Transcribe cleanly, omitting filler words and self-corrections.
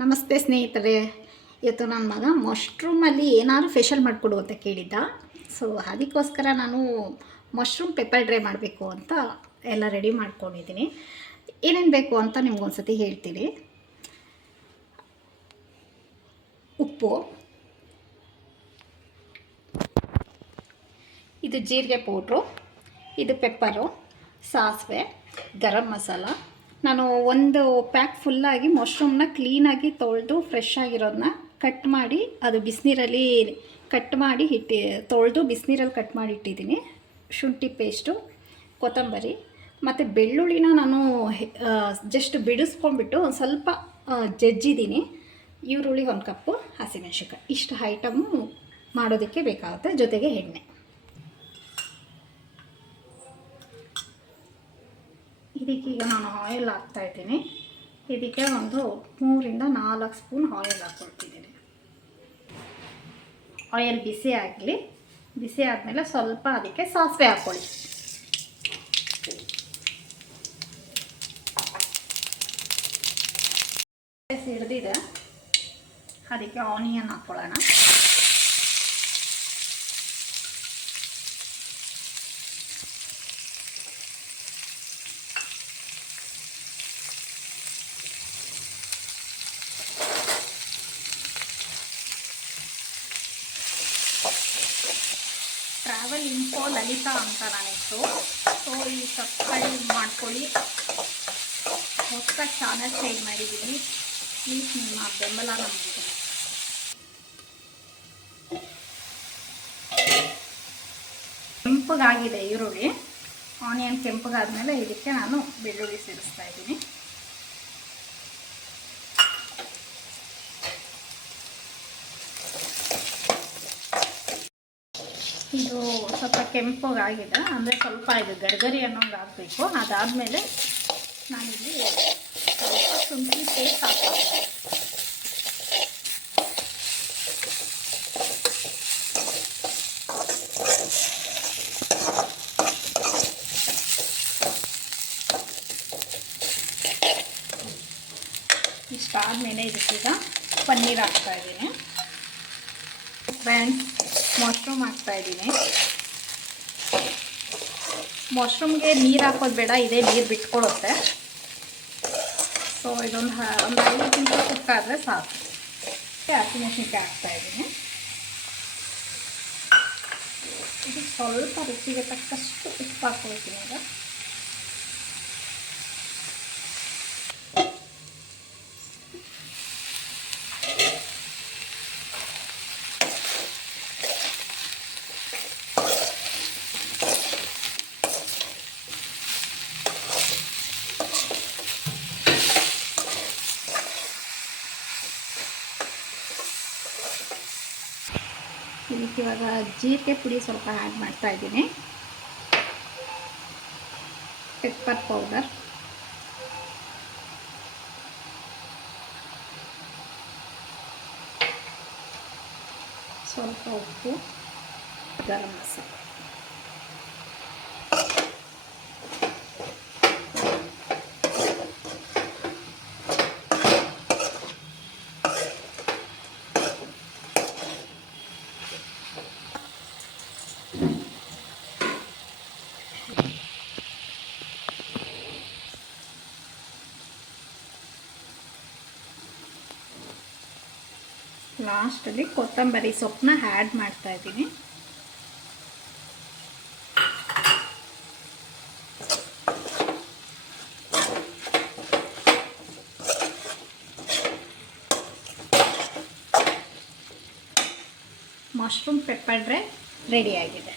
ನಮಸ್ತೆ ಸ್ನೇಹಿತರೆ, ಇವತ್ತು ನನ್ನ ಮಗ ಮಶ್ರೂಮಲ್ಲಿ ಏನಾದರೂ ಫೇಶಿಯಲ್ ಮಾಡಿಕೊಡು ಅಂತ ಕೇಳಿದ್ದ. ಸೊ ಅದಕ್ಕೋಸ್ಕರ ನಾನು ಮಶ್ರೂಮ್ ಪೆಪ್ಪರ್ ಡ್ರೈ ಮಾಡಬೇಕು ಅಂತ ಎಲ್ಲ ರೆಡಿ ಮಾಡ್ಕೊಂಡಿದ್ದೀನಿ. ಏನೇನು ಬೇಕು ಅಂತ ನಿಮ್ಗೊಂದು ಸತಿ ಹೇಳ್ತೀನಿ. ಉಪ್ಪು, ಇದು ಜೀರಿಗೆ ಪೌಡ್ರು, ಇದು ಪೆಪ್ಪರು, ಸಾಸಿವೆ, ಗರಂ ಮಸಾಲ. ನಾನು ಒಂದು ಪ್ಯಾಕ್ ಫುಲ್ಲಾಗಿ ಮಶ್ರೂಮ್ನ ಕ್ಲೀನಾಗಿ ತೊಳೆದು ಫ್ರೆಶ್ ಆಗಿರೋದನ್ನ ಕಟ್ ಮಾಡಿ ಅದು ಬಿಸಿನೀರಲ್ಲಿ ಕಟ್ ಮಾಡಿ ತೊಳೆದು ಬಿಸಿನೀರಲ್ಲಿ ಕಟ್ ಮಾಡಿ ಇಟ್ಟಿದ್ದೀನಿ. ಶುಂಠಿ ಪೇಸ್ಟು, ಕೊತ್ತಂಬರಿ ಮತ್ತು ಬೆಳ್ಳುಳ್ಳಿನ ನಾನು ಜಸ್ಟ್ ಬಿಡಿಸ್ಕೊಂಡ್ಬಿಟ್ಟು ಒಂದು ಸ್ವಲ್ಪ ಜಜ್ಜಿದ್ದೀನಿ. ಈರುಳ್ಳಿ 1 ಕಪ್ಪು, ಹಸಿಮೆಣ್ಸಿನ್ಕಾಯಿ. ಇಷ್ಟು ಐಟಮು ಮಾಡೋದಕ್ಕೆ ಬೇಕಾಗುತ್ತೆ, ಜೊತೆಗೆ ಎಣ್ಣೆ. ಇದಕ್ಕೀಗ ನಾನು ಆಯಿಲ್ ಹಾಕ್ತಾಯಿದ್ದೀನಿ. ಇದಕ್ಕೆ ಒಂದು 3 ರಿಂದ 4 ಸ್ಪೂನ್ ಆಯಿಲ್ ಹಾಕ್ಕೊಳ್ತಿದ್ದೀನಿ. ಆಯಿಲ್ ಬಿಸಿ ಆಗಲಿ. ಬಿಸಿ ಆದಮೇಲೆ ಸ್ವಲ್ಪ ಅದಕ್ಕೆ ಸಾಸಿವೆ ಹಾಕ್ಕೊಳ್ಳಿ. ಸಿಡಿದಿದೆ, ಅದಕ್ಕೆ ಆನಿಯನ್ ಹಾಕ್ಕೊಳ್ಳೋಣ. ಟ್ರಾವೆಲ್ ಇನ್ಫೋ ಲಲಿತಾ ಅಂತ ನನ್ನ ಹೆಸರು. ಸೊ ಈ ಸಬ್ಸ್ಕ್ರೈಬ್ ಮಾಡ್ಕೊಳ್ಳಿ. ಹೊಸ ಚಾನಲ್ ಚೇಂಜ್ ಮಾಡಿದ್ದೀನಿ. ಪ್ಲೀಸ್ ನಿಮ್ಮ ಬೆಂಬಲ ನಮಗೆ. ಕೆಂಪಗಾಗಿದೆ ಈರುಳ್ಳಿ. ಆನಿಯನ್ ಕೆಂಪಗಾದ್ಮೇಲೆ ಇದಕ್ಕೆ ನಾನು ಬೆಳ್ಳುಳ್ಳಿ ಸೇರಿಸ್ತಾ ಇದ್ದೀನಿ. ಇದು ಸ್ವಲ್ಪ ಕೆಂಪಗಾಗಿದೆ, ಅಂದರೆ ಸ್ವಲ್ಪ ಇದು ಗರ್ಗರಿ ಅನ್ನೋಂಗೆ ಆಗಬೇಕು. ಅದಾದಮೇಲೆ ನಾನಿಲ್ಲಿ ಸ್ವಲ್ಪ ಶುಂಠಿ ಪೇಸ್ಟ್ ಹಾಕ್ತೀನಿ. ಇಷ್ಟಾದಮೇಲೆ ಇದಕ್ಕೀಗ ಪನ್ನೀರ್ ಹಾಕ್ತಾಯಿದ್ದೀನಿ. ಫ್ರೆಂಡ್ಸ್, ಮಶ್ರೂಮ್ ಹಾಕ್ತಾಯಿದ್ದೀನಿ. ಮಶ್ರೂಮ್ಗೆ ನೀರು ಹಾಕೋದು ಬೇಡ, ಇದೇ ನೀರು ಬಿಟ್ಕೊಳ್ಳುತ್ತೆ. ಸೊ ಇದೊಂದು 5 ನಿಮಿಷ ಕುಕ್ ಆದರೆ ಸಾಕು. ಹಸಿಮೆಣ್ಸಿನ್ಕಾಯಿ ಹಾಕ್ತಾಯಿದ್ದೀನಿ. ಇದು ಸ್ವಲ್ಪ ರುಚಿಗೆ ತಕ್ಕಷ್ಟು ಉಪ್ಪು ಹಾಕ್ಕೊಳ್ತೀನಿ. ಈಗ ಇದಕ್ಕೆ ಇವಾಗ ಜೀರಿಗೆ ಪುಡಿ ಸ್ವಲ್ಪ ಆ್ಯಡ್ ಮಾಡ್ತಾ ಇದ್ದೀನಿ. ಪೆಪ್ಪರ್ ಪೌಡರ್, ಸ್ವಲ್ಪ ಉಪ್ಪು, ಗರಂ ಮಸಾಲೆ. ಲಾಸ್ಟಲ್ಲಿ ಕೊತ್ತಂಬರಿ ಸೊಪ್ಪನ್ನ ಆ್ಯಡ್ ಮಾಡ್ತಾ ಇದ್ದೀನಿ. ಮಶ್ರೂಮ್ ಪೆಪ್ಪರ್ ಡ್ರೈ ರೆಡಿಯಾಗಿದೆ.